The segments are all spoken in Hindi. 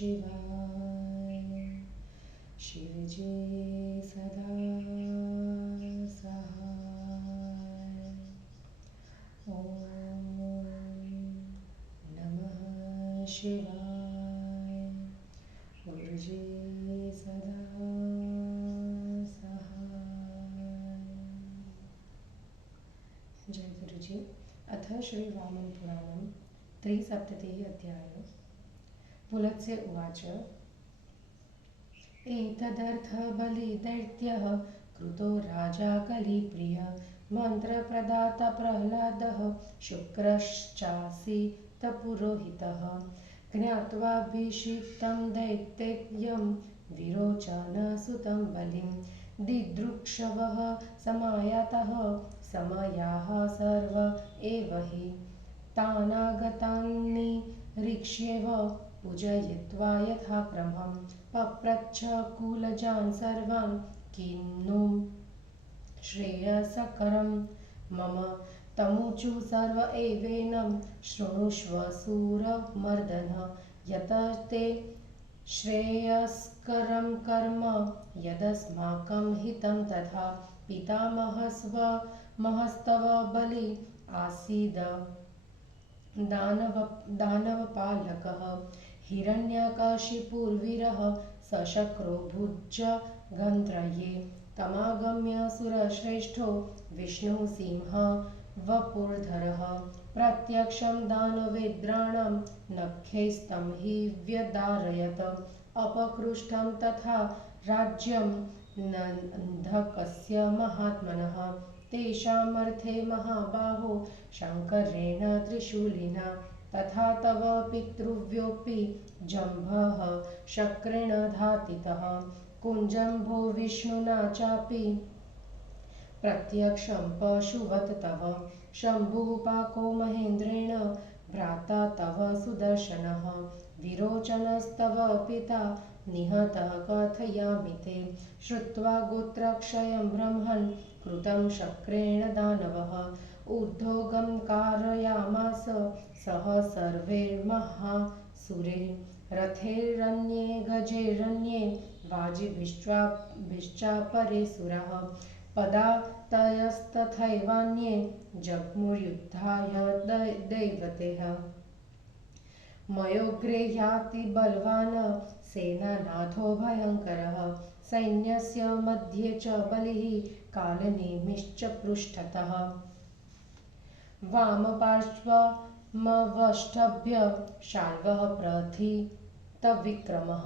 शिवाय। शिवजी सदा सहाय। ॐ नमः शिवाय। गुरुजी सदा सहाय। जय गुरुजी। अथ श्री वामन पुराणं 3सप्ततिः अध्यायः। पुलत्स्य उवाच एतदर्थबलिदैत्यः कृतो राजा कलिप्रिय मन्त्रप्रदाता प्रह्लादः शुक्रश्चासीतपुरोहितः ज्ञात्वाभिषिक्तं दैत्यं विरोचनसुतं बलिं दिदृक्षवः समायातः समयाः सर्व एव हि तानागतान्निरीक्ष्येव पूजयित्वा यथाक्रमं पप्रच्छ कुलजान् सर्वान् किन्नु श्रेयसकरं मम तमुचु सर्व एवेनं शृणुष्व सूरमर्दन यत ते श्रेयस्करं कर्म यदस्माकं हितं तथा पितामहस्तव बलि आसीद दानवपालकः हिरण्यकशिपुर्वीरः सशक्रो भुजगन्त्रये तमागम्य सुरश्रेष्ठो विष्णुसिंह वपुर्धरः प्रत्यक्षं दानवेन्द्राणां नखैस्तं हि व्यदारयत अपकृष्टं तथा राज्यं नन्धकस्य महात्मनः तेषामर्थे महाबाहो शङ्करेण त्रिशूलिना तथा तव पितृव्योऽपि जम्भः शक्रेण घातितः कुञ्जम्भो विष्णुना चापि प्रत्यक्षं पशुवत् तव शम्भुः पाको महेन्द्रेण भ्राता तव सुदर्शनः विरोचनस्तव पिता निहतः कथयामि ते श्रुत्वा गोत्रक्षयं ब्रह्मन् कृतं शक्रेण दानवः ऊर्ध्वोगं कारयामास सह सर्वैर्महासुरे रथैरन्ये गजैरन्ये वाजिभिश्चापरे सुराः पदातयस्तथैवान्ये जग्मुर्युद्धाय दैवतेः मयोग्रे याति बलवान् सेनानाथो भयङ्करः सैन्यस्य मध्ये च बलिः कालनेमिश्च पृष्ठतः वामपार्श्वमवष्टभ्य शाल्वः प्रथितविक्रमः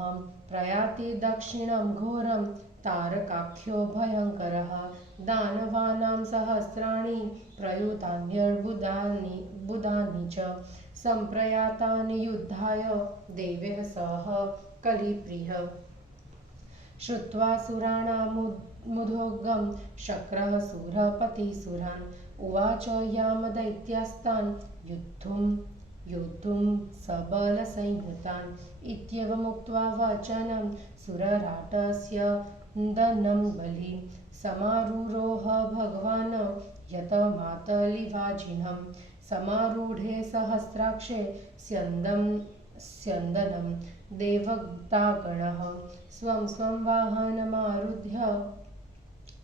प्रयाति दक्षिणं घोरं तारकाख्यो भयङ्करः दानवानां सहस्राणि प्रयुतान्यर्बुदानि च सम्प्रयातानि युद्धाय देवैः सह कलिप्रियः श्रुत्वा सुराणामुदोग्गं शक्रः सुरपतिसुरान् उवाच याम दैत्यास्तान् योद्धुं सबलसंयुतान् इत्येवमुक्त्वा वचनं सुरराटस्य दनं बलि समारुरोह भगवान् यतमातलिवाजिनं समारूढे सहस्राक्षे स्यन्दनं देवतागणः स्वं स्वं वाहनमारुह्य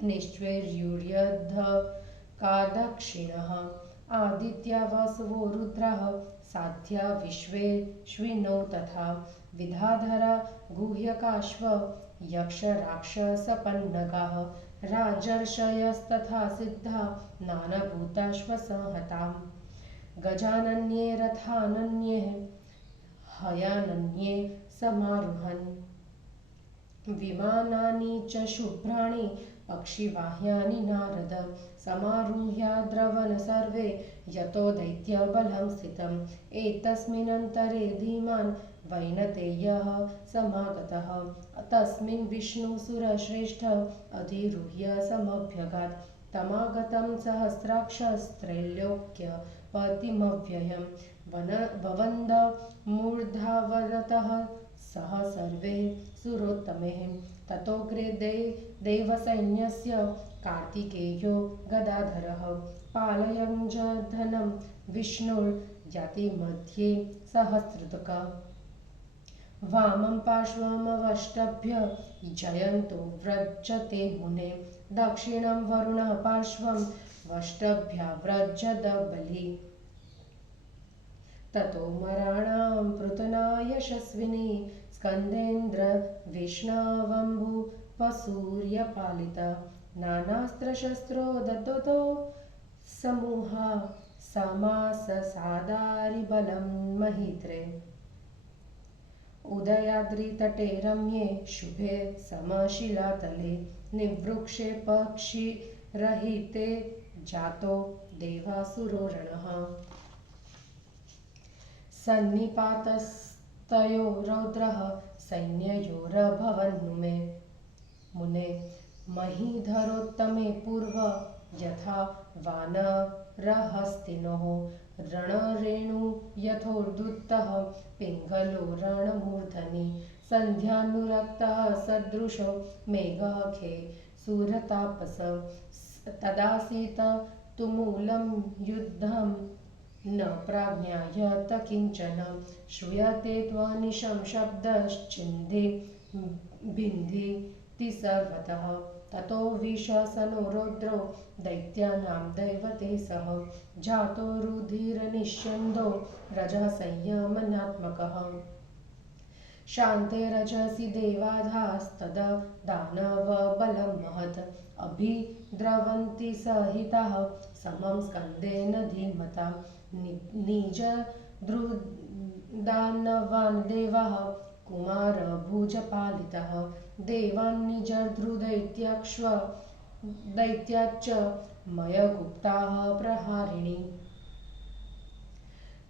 निश्चैर्युर्यद्धकादक्षिणः आदित्या वसवो रुद्रः साध्या विश्वेश्विनौ तथा विधाधरा गुह्यकाश्व यक्षराक्षसपन्नगाः राजर्षयस्तथा सिद्धा नानाभूताश्वसंहताम् गजानन्ये रथानन्ये हयानन्ये समारुहन् विमानानि च शुभ्राणि पक्षिवाह्यानि नारद समारुह्याद्रवन् सर्वे यतो दैत्यबलं स्थितम् एतस्मिन्नन्तरे धीमान् वैनतेयः समागतः तस्मिन् विष्णुसुरश्रेष्ठ अधिरुह्य समभ्यगात् तमागतं सहस्राक्षस्त्रैलोक्य पतिमव्ययं ववन्द मूर्धावरतः सह सर्वे सुरोत्तमे ततोऽग्रे देवसैन्यस्य कार्तिकेयो गदाधरः पालयन् च धनं विष्णुर्याति मध्ये सहस्रतुक वामं पार्श्वमवष्टभ्य जयन्तो व्रजते मुने दक्षिणं वरुणः पार्श्वं वष्टभ्याव्रजद बली ततो मराणां पृतना यशस्विनी स्कन्देन्द्र विष्णवम्भुपसूर्यपालिता नानास्त्रशस्त्रो दत्तो समूहा समास सादारिबलं महित्रे उदयाद्रितटे रम्ये शुभे समशिलातले निवृक्षे पक्षिरहिते जातो देवासुरो रणः सन्निपातस्तयो रौद्रः सैन्ययोरभवन्मुने मुने महीधरोत्तमे पूर्व यथा वानरहस्तिनोः रणरेणु यथोर्दुत्तः पिङ्गलो रणमूर्धनि सन्ध्यानुरक्तः सदृशो मेघः खे सुरतापस तदासीत तुमूलं युद्धं न प्राज्ञायत किञ्चन श्रूयते त्वनिशं शब्दश्चिन्धे भिन्धीति सर्वतः ततो विशसनो रौद्रो दैत्यानां दैवते सह जातो रुधिरनिश्यन्दो रजः संयमनात्मकः शान्ते रजसि देवाधास्तदा दानवबलं महत् अभिद्रवन्ति सहिताः समं स्कन्देन धीमता निजदृदानवान् देवाः कुमारभुजपालितः देवान् निजदृदैत्याक्ष्व दैत्याच्च मयगुप्ताः प्रहारिणि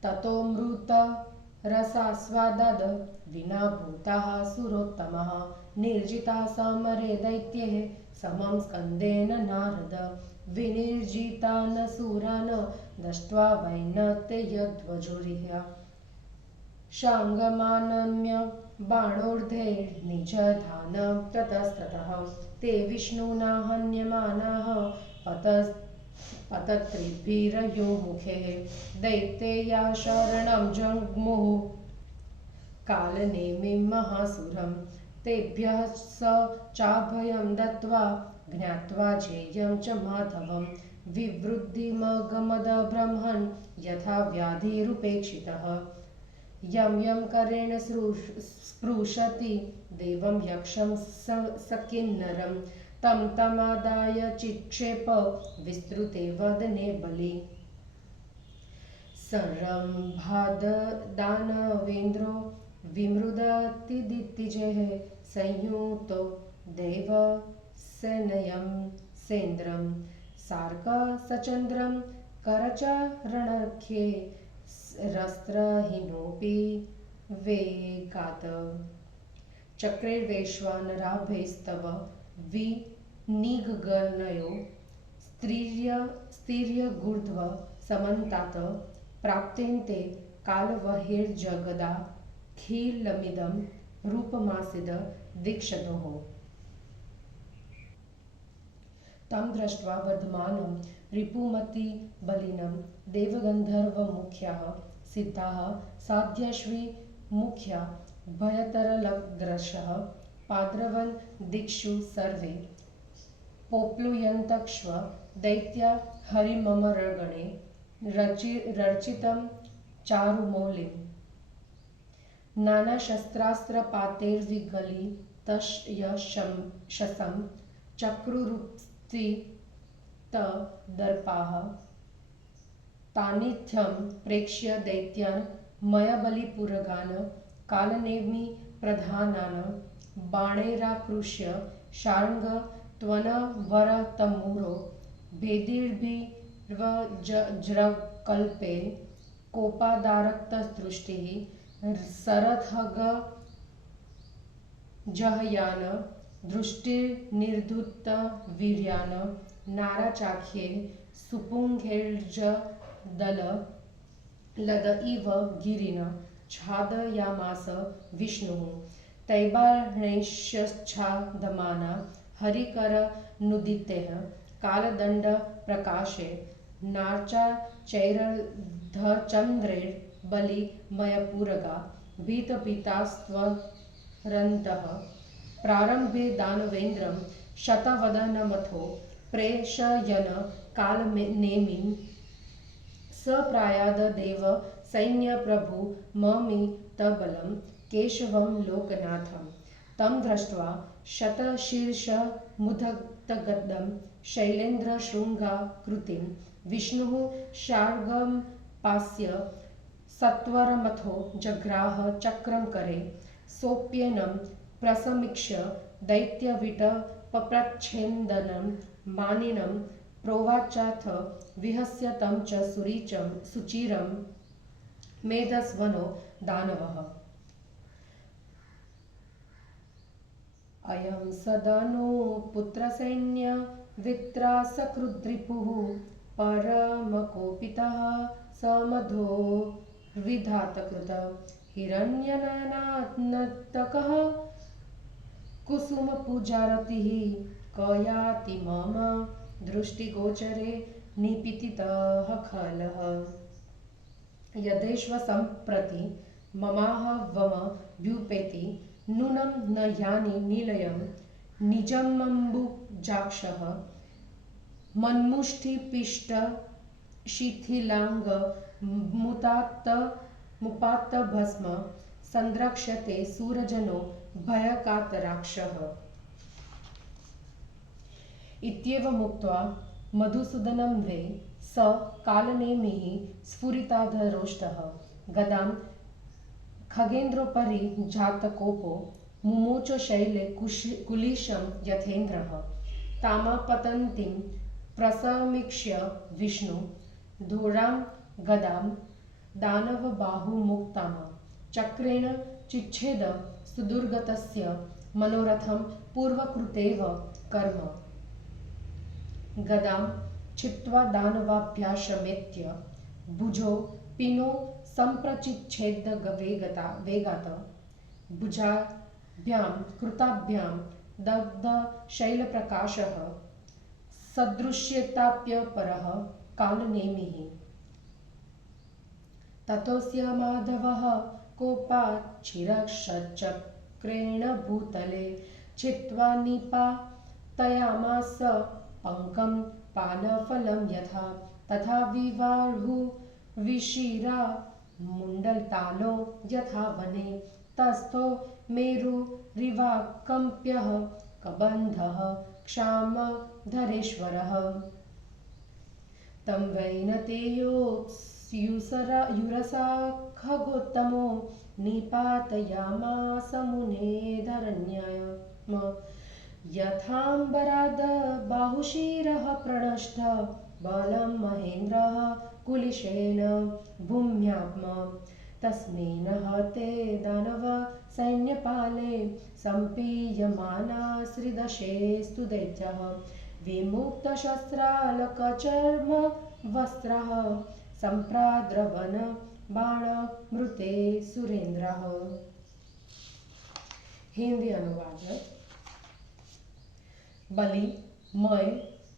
ततो मृतरसास्वादद विना भूताः सुरोत्तमः निर्जिताः समरे दैत्यैः समं स्कन्देन नारद विनिर्जितान् सुरान् दष्ट्वा वैनतेयध्वजुरिह शाङ्गमानम्य बाणोर्धे निजधान ततस्ततः ते विष्णुना हन्यमानाः पतत्रिभिरयो मुखे दैत्यया शरणं जग्मुः कालनेमिं महासुरं तेभ्यः स चाभयं दत्त्वा ज्ञात्वा जेयं च माधवं विवृद्धिमगमद ब्रह्मन् यथा व्याधिरुपेक्षितः यं यं करेण स्पृशति देवं यक्षं सकिन्नरं तं तमादाय चिक्षेप विस्तृते वदने बलि संरम्भादानवेन्द्रो विमृदतिदितिजेः संयुतो देवसेनयं सेन्द्रं सार्कसचन्द्रं करचारणख्ये रस्त्रहीनोऽपि वेगात् चक्रेर्वैश्वानराभैस्तव विनिगणयो स्त्रीर्यगूर्ध्व समन्तात् प्राप्तेन्ते कालवहिर्जगदाखिलमिदं रूपमासीद दीक्षतोः तं दृष्ट्वा वर्धमानं रिपुमतिबलिनं देवगन्धर्वमुख्याः सिद्धाः साध्याश्वी मुख्या भयतरलग्रशः पाद्रवन् दिक्षु सर्वे पोप्लुयन्तक्ष्व दैत्या हरिममरगणे रचितं चारुमौलिं नानाशस्त्रास्त्रपातैर्विगलितयशं चक्रुरुक्तितदर्पाः तानिथ्यं प्रेक्ष्य दैत्यान् मयबलिपुरगान् कालनेमि प्रधानान् बाणैराकृष्य शार्ङ्गत्वनवरतमूरो भेदिर्भिर्वज्रकल्पे कोपादारक्तदृष्टिः सरथगजहयान् दृष्टिर्निर्धूतवीर्यान् नाराचाख्ये सुपुङ्खैर्जदलद इव गिरिन् छादयामास विष्णुः तैबाणैश्चादमाना हरिकरनुदितैः कालदण्डप्रकाशे नार्चाचैरर्धचन्द्रैर्बलिमयपूरगा भीतभीतास्त्वरन्तः प्रारम्भे दानवेन्द्रं शतवदनमथो प्रेषयन् कालनेमिं सप्रायाद देव सैन्यप्रभु ममितबलं केशवं लोकनाथं तं दृष्ट्वा शतशीर्षमुदगद्गदं शैलेन्द्रशृङ्गाकृतिं विष्णुः शार्ङ्गपास्य सत्वरमथो जग्राह चक्रं करे सोप्यनं प्रसमीक्ष्य दैत्यविटपप्रच्छेदनं मानिनं प्रोवाचाथ विहस्य तं च सुचिरं मेधस्वनो दानवः अयं सदनु पुत्रसैन्य वित्रासकृद्रिपुः परमकोपितः समधो विधातकृत हिरण्यनयनात्नतकः कुसुमपूजारतिः कयाति मम दृष्टिगोचरे निपीतितः खलः यदेष्व सम्प्रति ममाहवमभ्युपेति नूनं न यानि निलयं निजमम्बुजाक्षः मन्मुष्टिपिष्टशिथिलाङ्गमुपात्तभस्म संद्रक्ष्यते सूरजनो भयकातराक्षः इत्येवमुक्त्वा मधुसूदनं वै स कालनेमिः स्फुरिताधरोष्टः गदां खगेन्द्रोपरि जातकोपो मुमोच शैले कुलिशं यथेन्द्रः तामापतन्तीं प्रसमीक्ष्य विष्णु धूरां गदां दानवबाहुमुक्तां चक्रेण चिच्छेद सुदुर्गतस्य मनोरथं पूर्वकृतेव कर्म गदां छित्त्वा दानवाभ्याशमेत्य भुजौ पिनो सम्प्रचिच्छेद्यवेगात् भुजाभ्यां कृताभ्यां दग्धशैलप्रकाशः सदृश्येताप्यपरः कालनेमिः ततोऽस्य माधवः कोपाच्छिरश्चक्रेण भूतले छित्त्वा निपातयामास पङ्कं पानफलं यथा तथा विवाहुर्विशिरा मुण्डलतालो यथा वने तस्थो मेरुरिवाकम्प्यः कबन्धः क्षामधरेश्वरः तं वैनतेयोऽप्स्युरसा खगोत्तमो निपातयामास मुनेधरण्याम यथाम्बराद बाहुशिरः प्रणष्ट बलं महेन्द्रः कुलिशेन भूम्यात्म तस्मिन् हते दानव सैन्यपाले सम्पीयमानाश्रिदशेस्तु दैत्यः विमुक्तशस्त्रालकचर्मवस्त्रः सम्प्राद्रवन बाणमृते सुरेन्द्रः। हिंदी अनुवाद। बलि, मय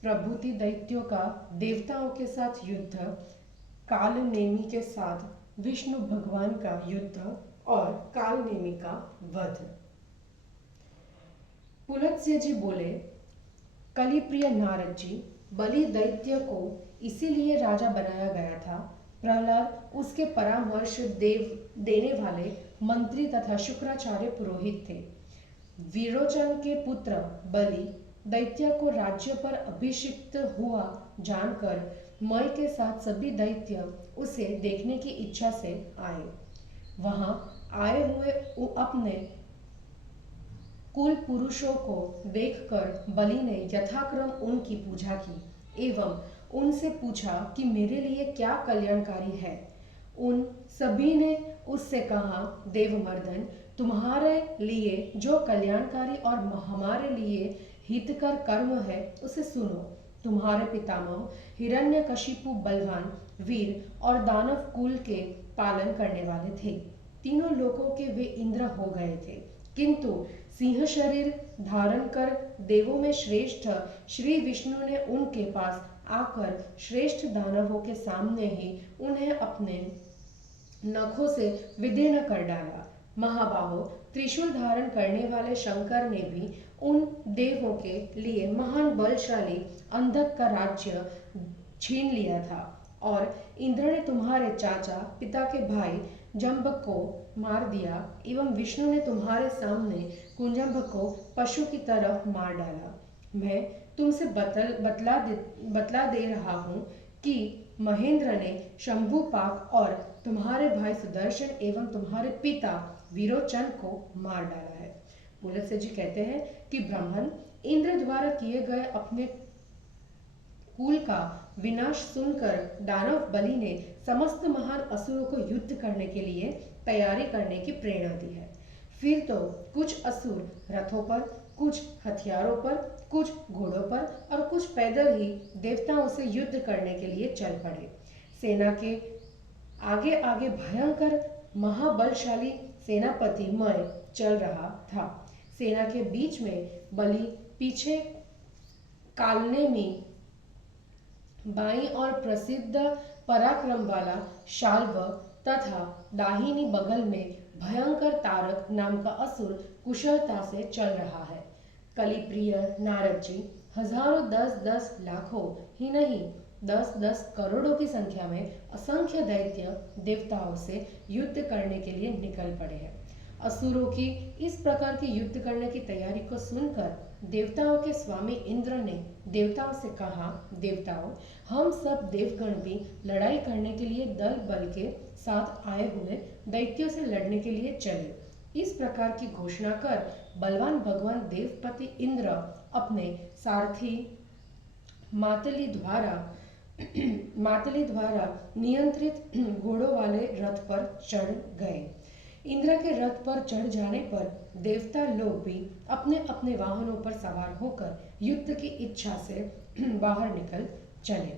प्रभृति दैत्यों का देवताओं के साथ युद्ध, कालनेमि के साथ विष्णु भगवान का युद्ध और कालनेमि का वध। पुलत्स्य जी बोले, कलिप्रिय नारद जी, बलि दैत्य को इसीलिए राजा बनाया गया था। प्रहलाद उसके परामर्श देने वाले मंत्री तथा शुक्राचार्य पुरोहित थे। विरोचन के पुत्र बलि दैत्य को राज्य पर अभिषिक्त हुआ जानकर मय के साथ सभी दैत्य उसे देखने की इच्छा से आए। वहां आए हुए अपने कुल पुरुषों को देखकर बलि ने यथाक्रम उनकी पूजा की एवं उनसे पूछा कि मेरे लिए क्या कल्याणकारी है। उन सभी ने उससे कहा, देवमर्दन, तुम्हारे लिए जो कल्याणकारी और हमारे लिए हितकर कर्म है उसे सुनो। तुम्हारे पितामह हिरण्यकशिपु बलवान, वीर और दानव कुल के पालन करने वाले थे। तीनों लोकों के वे इंद्र हो गए थे, किंतु सिंह शरीर धारण कर देवों में श्रेष्ठ श्री विष्णु ने उनके पास आकर श्रेष्ठ दानवों के सामने ही उन्हें अपने नखों से विदीर्ण कर डाला। महाबाहो त्रिशूल धारण करने वाले शंकर ने भी उन देवों के लिए महान बलशाली अंधक का राज्य छीन लिया था और इंद्र ने तुम्हारे चाचा पिता के भाई जंबक को मार दिया एवं विष्णु ने तुम्हारे सामने कुंजम्ब को पशु की तरह मार डाला। मैं तुमसे बतला दे रहा हूँ कि महेंद्र ने शंभुपाक और तुम्हारे भाई सुदर्शन एवं तुम्हारे पिता वीरोचन को मार डाला है। पुलत्स्य जी कहते हैं कि ब्राह्मण इंद्र द्वारा किए गए अपने कुल का विनाश सुनकर दानव बलि ने समस्त महान असुरों को युद्ध करने के लिए तैयारी करने की प्रेरणा दी है। फिर तो कुछ असुर रथों पर, कुछ हथियारों पर, कुछ घोड़ों पर और कुछ पैदल ही देवताओं से युद्ध करने के लिए चल पड़े। सेना के आगे आगे भयंकर महाबलशाली सेनापति मय चल रहा था। सेना के बीच में बलि पीछे कालने में बाईं और प्रसिद्ध पराक्रम वाला शाल्व तथा दाहिनी बगल में भयंकर तारक नाम का असुर कुशलता से चल रहा है। कलिप्रिय नारद जी हजारों 10-10 लाखों ही नहीं 10-10 करोड़ों की संख्या में असंख्य दैत्य देवताओं से युद्ध करने के लिए निकल पड़े हैं। असुरों की इस प्रकार की युद्ध करने की तैयारी को सुनकर देवताओं के स्वामी इंद्र ने देवताओं से कहा, देवताओं, हम सब देवगण भी लड़ाई करने के लिए दल बल के साथ आए हुए दैत्यों से लड़ने के लिए चले। इस प्रकार की घोषणा कर बलवान भगवान देवपति इंद्र अपने सारथी मातली द्वारा नियंत्रित घोड़ों वाले रथ पर चढ़ गए। इंद्र के रथ पर चढ़ जाने पर देवता लोग भी अपने अपने वाहनों पर सवार होकर युद्ध की इच्छा से बाहर निकल चले।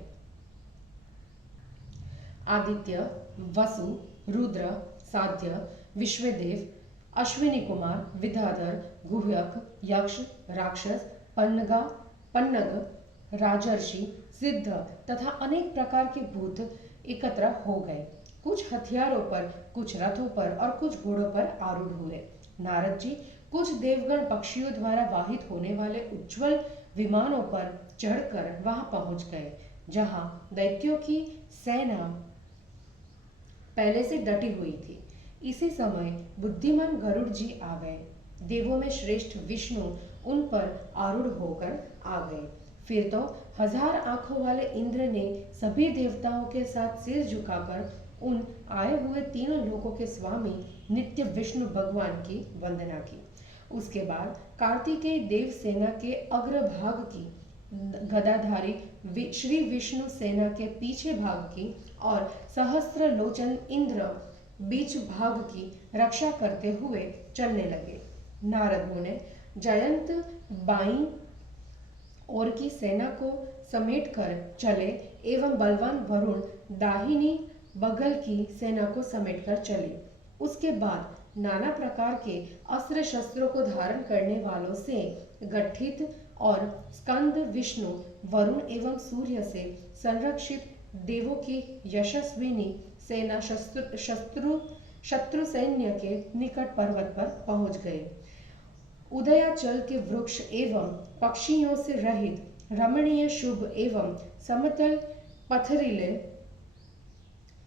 आदित्य, वसु, रुद्र, साध्य, विश्वदेव, अश्विनी कुमार, विद्याधर, गुह्यक, यक्ष, राक्षस, पन्नग, राजर्षि, सिद्ध तथा अनेक प्रकार के भूत एकत्र हो गए। कुछ हथियारों पर, कुछ रथों पर और कुछ घोड़ों पर आरूढ़ हुए। नारद जी कुछ देवगण पक्षियों द्वारा वाहित होने वाले उज्जवल विमानों पर चढ़कर वहां पहुंच गए, जहां दैत्यों की सेना पहले से डटी हुई थी। इसी समय बुद्धिमान गरुड़ जी आ गए। देवों में श्रेष्ठ विष्णु उन पर आरूढ़ होकर आ गए। फिर तो 1000 आंखों वाले इंद्र ने सभी देवताओं के साथ सिर झुकाकर उन आए हुए तीनों लोकों के स्वामी नित्य विष्णु भगवान की वंदना की। उसके बाद कार्तिकेय देव सेना के अग्रभाग की, गदाधारी श्री विष्णु सेना के पीछे भाग की और सहस्त्र लोचन इंद्र बीच भाग की रक्षा करते हुए चलने लगे। नारद मुनि जयंत बाईं ओर की सेना को समेटकर चले एवं बलवान वरुण दाहिनी बगल की सेना को समेटकर चले। उसके बाद नाना प्रकार के अस्त्र शस्त्रों को धारण करने वालों से गठित और स्कंद विष्णु, वरुण एवं सूर्य से संरक्षित देवों की यशस्विनी सेना शत्रु सैन्य के निकट पर्वत पर पहुंच गए। उदयाचल के वृक्ष एवं पक्षियों से रहित रमणीय शुभ एवं समतल पथरीले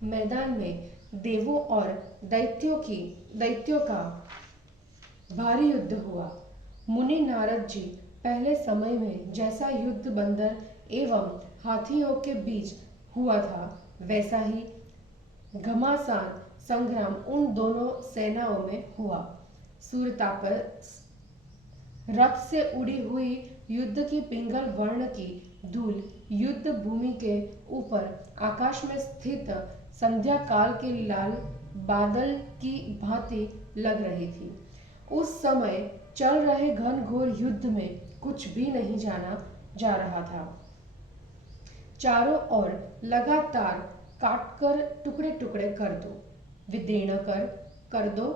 मैदान में देवों और दैत्यों का भारी युद्ध हुआ। मुनि नारद जी पहले समय में जैसा युद्ध बंदर एवं हाथियों के बीच हुआ था, वैसा ही घमासान संग्राम उन दोनों सेनाओं में हुआ। सूर्यतापस रथ से उड़ी हुई युद्ध की पिंगल वर्ण की धूल युद्ध भूमि के ऊपर आकाश में स्थित संध्या काल के लाल बादल की भांति लग रही थी। उस समय चल रहे घनघोर युद्ध में कुछ भी नहीं जाना जा रहा था। चारों ओर लगातार काटकर टुकड़े टुकड़े कर दो, विदीर्ण कर दो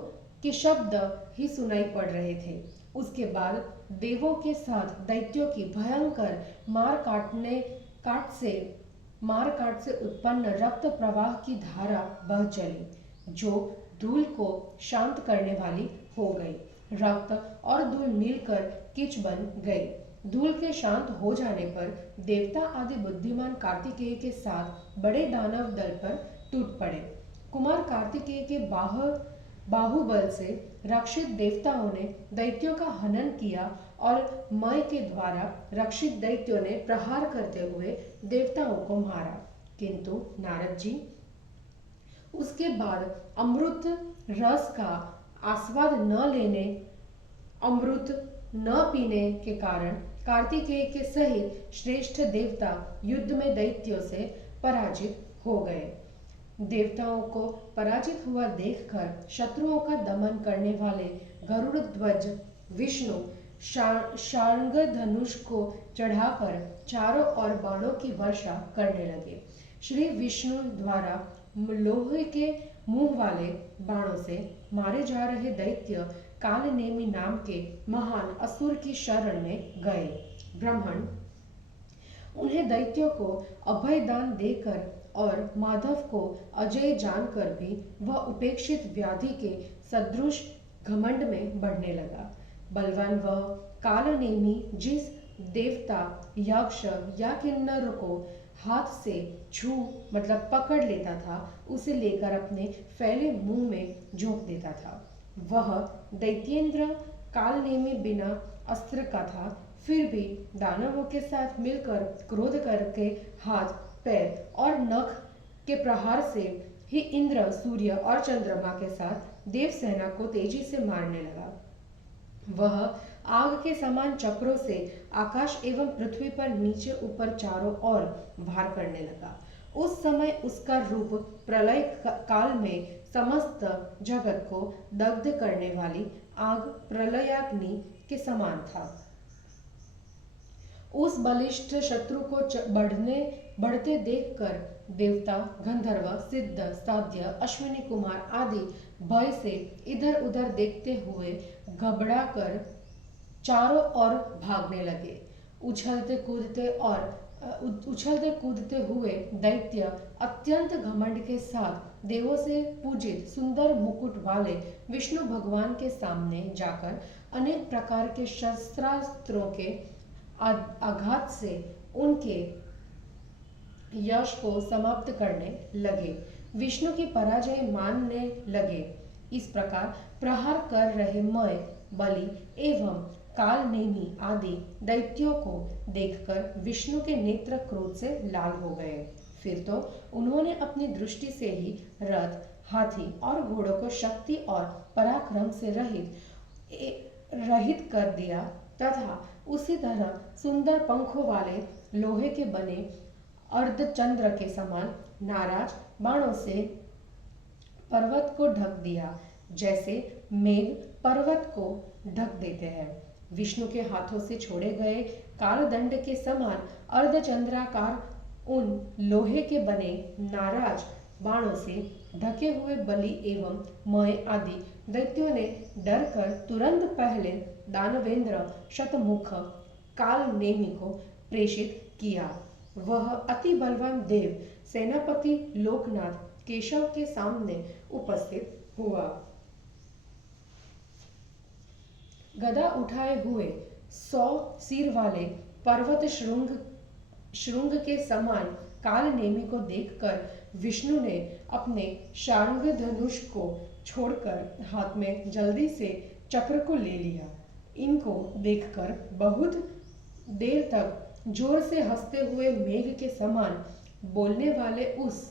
के शब्द ही सुनाई पड़ रहे थे। उसके बाद देवों के साथ दैत्यों की भयंकर मार काट से उत्पन्न रक्त प्रवाह की धारा बह चली। जो धूल को शांत करने वाली हो गई। रक्त और धूल मिलकर किच बन गई। धूल के शांत हो जाने पर देवता आदि बुद्धिमान कार्तिकेय के साथ बड़े दानव दल पर टूट पड़े। कुमार कार्तिकेय के बाहुबल से रक्षित देवताओं ने दैत्यों का हनन किया और मय के द्वारा रक्षित दैत्यों ने प्रहार करते हुए देवताओं को मारा। किंतु नारद जी उसके बाद अमृत रस का आस्वाद अमृत न पीने के कारण कार्तिकेय के सहित श्रेष्ठ देवता युद्ध में दैत्यों से पराजित हो गए। देवताओं को पराजित हुआ देखकर शत्रुओं का दमन करने वाले गरुड़ ध्वज विष्णु शार्ंग धनुष को चढ़ाकर चारों ओर बाणों की वर्षा करने लगे। श्री विष्णु द्वारा लोहे के मुंह वाले बाणों से मारे जा रहे दैत्य कालनेमी नाम के महान असुर की शरण में गए। ब्राह्मण उन्हें दैत्यों को अभय दान देकर और माधव को अजय जानकर भी वह उपेक्षित व्याधि के सदृश घमंड में बढ़ने लगा। बलवान वह कालनेमी जिस देवता यक्ष या किन्नर को हाथ से छू मतलब पकड़ लेता था उसे लेकर अपने फैले मुंह में झोंक देता था। वह दैत्येंद्र कालनेमी बिना अस्त्र का था, फिर भी दानवों के साथ मिलकर क्रोध करके हाथ पैर और नख के प्रहार से ही इंद्र सूर्य और चंद्रमा के साथ देव सेना को तेजी से मारने लगा। वह आग के समान चक्रों से आकाश एवं पृथ्वी पर नीचे ऊपर चारों ओर भार करने लगा। उस समय उसका रूप प्रलय काल में समस्त जगत को दग्ध करने वाली आग प्रलयाग्नि के समान था। उस बलिष्ठ शत्रु को बढ़ते देखकर देवता गंधर्व सिद्ध साध्य अश्विनी कुमार आदि भय से इधर उधर देखते हुए घबराकर चारों ओर भागने लगे। उछलते कूदते हुए दैत्य अत्यंत घमंड के साथ देवों से पूजित सुंदर मुकुट वाले विष्णु भगवान के सामने जाकर अनेक प्रकार के शस्त्रास्त्रों के आघात से उनके यश को समाप्त करने लगे, विष्णु की पराजय मानने लगे। इस प्रकार प्रहार कर रहे मय, बलि एवं कालनेमी आदि दैत्यों को देखकर विष्णु के नेत्र क्रोध से लाल हो गए। फिर तो उन्होंने अपनी दृष्टि से ही रथ, हाथी और घोड़ों को शक्ति और पराक्रम से रहित कर दिया तथा उसी तरह सुंदर पंखों वाले लोहे के बने अर्धचंद्र के समान नाराज बाणों से पर्वत को ढक दिया, जैसे मेघ पर्वत को ढक देते हैं। विष्णु के हाथों से छोड़े गए कालदंड के समान अर्धचंद्राकार उन लोहे के बने नाराज बाणों से ढके हुए बलि एवं मय आदि दैत्यों ने डर कर तुरंत पहले दानवेंद्र शतमुख कालनेमी को प्रेषित किया। वह अति बलवान देव सेनापति लोकनाथ केशव के सामने उपस्थित हुआ। गदा उठाए हुए 100 सिर वाले पर्वत श्रृंग के समान कालनेमी को देखकर विष्णु ने अपने शार्ंग धनुष को छोड़कर हाथ में जल्दी से चक्र को ले लिया। इनको देखकर बहुत देर तक जोर से हंसते हुए मेघ के समान बोलने वाले उस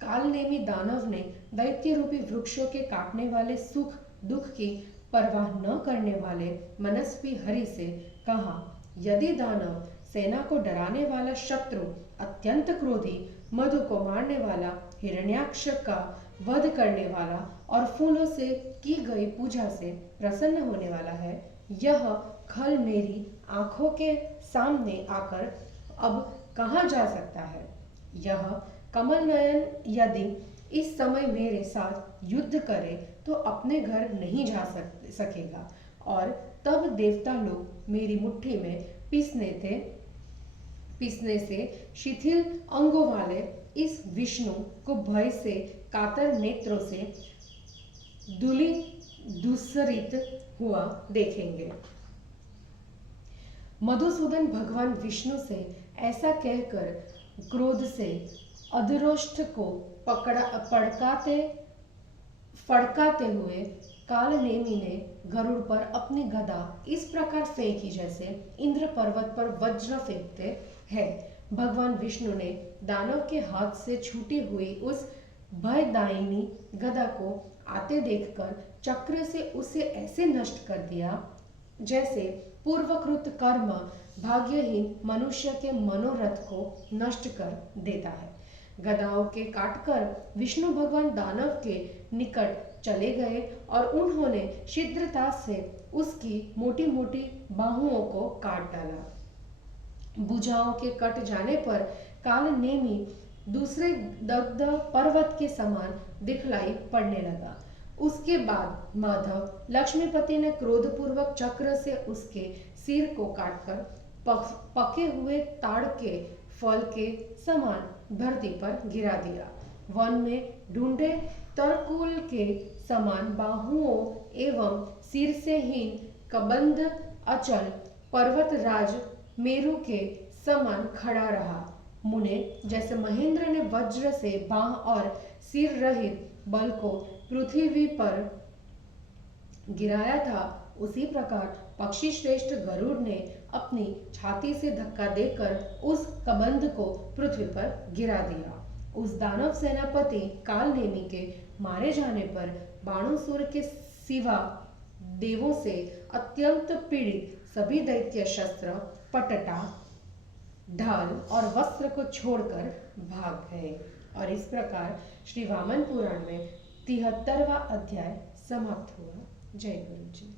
कालनेमी दानव ने दैत्य रूपी वृक्षों के काटने वाले सुख दुख की परवाह न करने वाले मनस्वी हरि से कहा, यदि दानव सेना को डराने वाला शत्रु अत्यंत क्रोधी मधु को मारने वाला हिरण्याक्ष का वध करने वाला और फूलों से की गई पूजा से प्रसन्न होने वाला है, यह खल मेरी आंखों के सामने आकर अब कहाँ जा सकता है। यह कमल नयन यदि इस समय मेरे साथ युद्ध करे तो अपने घर नहीं जा सकेगा और तब देवता लोग मेरी मुट्ठी में पीसने से शिथिल अंगों वाले इस विष्णु को भय से कातर नेत्रों से दुली दुस्सरित हुआ देखेंगे। मधुसूदन भगवान विष्णु से ऐसा कहकर क्रोध से अधरोष्ठ को फड़काते हुए कालनेमी ने गरुड़ पर अपनी गदा इस प्रकार फेंकी जैसे इंद्र पर्वत पर वज्र फेंकते हैं। भगवान विष्णु ने दानव के हाथ से छूटी हुई उस भयदायिनी गदा को आते देखकर चक्र से उसे ऐसे नष्ट कर दिया जैसे पूर्वकृत कर्म भाग्यहीन मनुष्य के मनोरथ को नष्ट कर देता है। गदाओं के काटकर विष्णु भगवान दानव के निकट चले गए और उन्होंने शीघ्रता से उसकी मोटी मोटी बाहुओं को काट डाला। भुजाओं के कट जाने पर कालनेमी दूसरे दग्ध पर्वत के समान दिखलाई पड़ने लगा। उसके बाद माधव लक्ष्मीपति ने क्रोधपूर्वक चक्र से उसके सिर को काटकर पके हुए ताड़ के फल के समान धरती पर गिरा दिया। वन में ढूंढे तरकुल के समान बाहुओं एवं सिर से हीन कबंध अचल पर्वतराज मेरु के समान खड़ा रहा। मुने जैसे महेंद्र ने वज्र से बाह और सिर रहित बल को पृथ्वी पर गिराया था, उसी प्रकार पक्षी श्रेष्ठ गरुड़ ने अपनी छाती से धक्का देकर उस कबंध को पृथ्वी पर गिरा दिया। उस दानव सेनापति कालनेमी के मारे जाने पर बाणुसुर के सिवा देवों से अत्यंत पीड़ित सभी दैत्य शस्त्र, पटटा, ढाल और वस्त्र को छोड़कर भाग गए। और इस प्रकार श्री वामन पुराण में 73वां अध्याय समाप्त हुआ। जय गुरु जी।